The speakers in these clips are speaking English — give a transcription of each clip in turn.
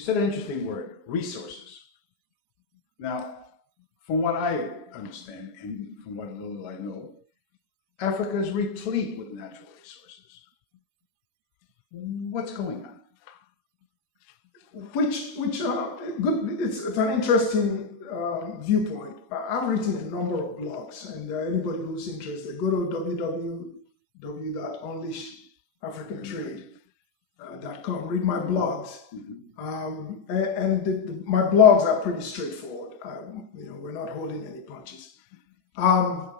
said an interesting word, resources. Now, from what I understand and from what little I know, Africa is replete with natural resources. What's going on? Good. It's an interesting viewpoint. I've written a number of blogs, and anybody who's interested, go to www.unleashafricantrade.com. Read my blogs, my blogs are pretty straightforward. We're not holding any punches. I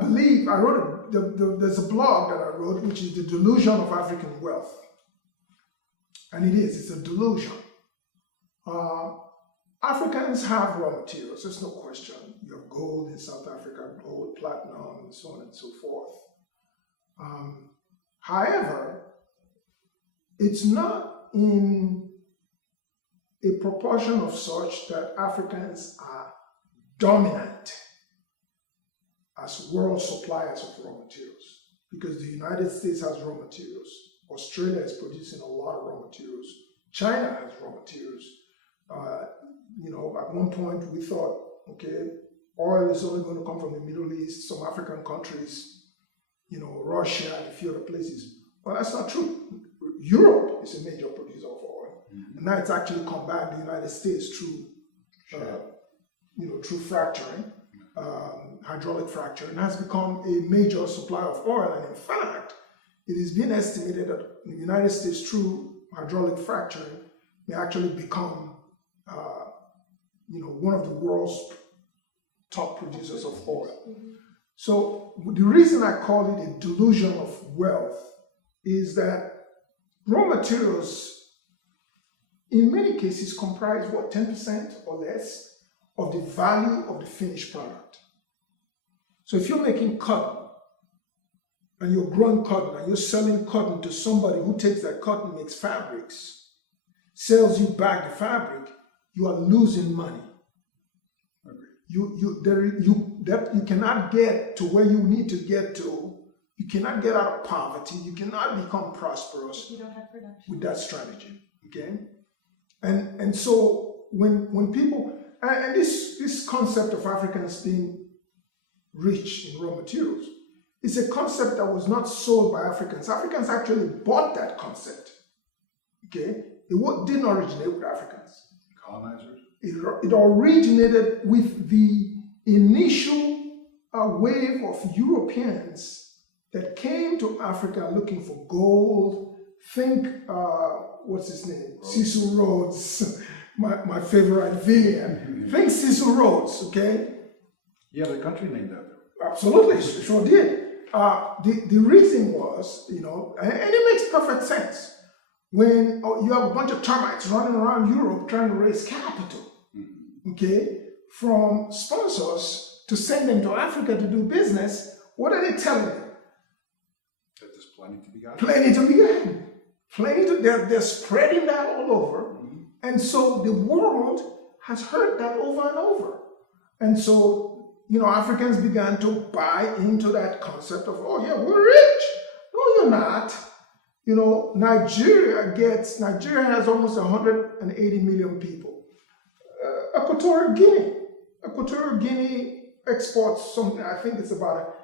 believe I wrote there's a blog that I wrote, which is the Delusion of African Wealth. And it's a delusion. Africans have raw materials, there's no question. You have gold in South Africa, gold, platinum, and so on and so forth. However, it's not in a proportion of such that Africans are dominant as world suppliers of raw materials, because the United States has raw materials. Australia is producing a lot of raw materials. China has raw materials. At one point we thought, okay, oil is only going to come from the Middle East, some African countries, Russia and a few other places. Well, that's not true. Europe is a major producer of oil. And now it's actually combined the United States through, through fracturing, hydraulic fracturing, and has become a major supplier of oil. And in fact, it has been estimated that the United States, through hydraulic fracturing, may actually become, one of the world's top producers of oil. So the reason I call it a delusion of wealth is that raw materials, in many cases, comprise 10% or less of the value of the finished product. So if you're making cotton, and you're growing cotton, and you're selling cotton to somebody who takes that cotton, makes fabrics, sells you back the fabric, you are losing money. You cannot get to where you need to get to. You cannot get out of poverty. You cannot become prosperous you don't have production with that strategy. Okay, and so when people and this concept of Africans being rich in raw materials, it's a concept that was not sold by Africans. Africans actually bought that concept. Okay? It didn't originate with Africans. Colonizers? It originated with the initial wave of Europeans that came to Africa looking for gold. Think, what's his name? Cecil Rhodes, my favorite villain. Think Cecil Rhodes, okay? Yeah, the country named after him. Absolutely, it sure did. The reason was, and it makes perfect sense. When you have a bunch of termites running around Europe trying to raise capital, okay, from sponsors to send them to Africa to do business, what are they telling them? That there's plenty to be got. Plenty to be gotten. They're spreading that all over. And so the world has heard that over and over. And so Africans began to buy into that concept of, oh yeah, we're rich. No, you're not. Nigeria has almost 180 million people. Equatorial Guinea exports something, I think it's about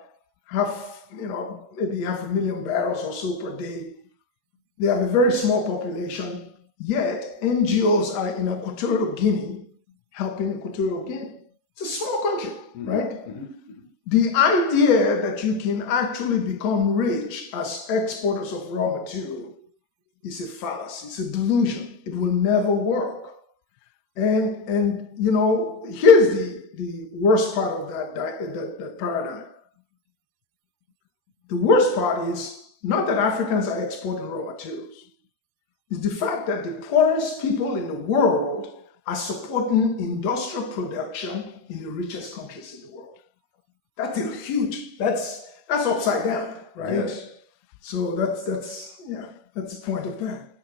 maybe 500,000 barrels or so per day. They have a very small population, yet NGOs are in Equatorial Guinea helping Equatorial Guinea. It's a small country, right? The idea that you can actually become rich as exporters of raw material is a fallacy. It's a delusion. It will never work. And here's the worst part of that paradigm. The worst part is not that Africans are exporting raw materials. It's the fact that the poorest people in the world are supporting industrial production in the richest countries in the world. That's a huge, that's upside down, right? Yes. So that's the point of that.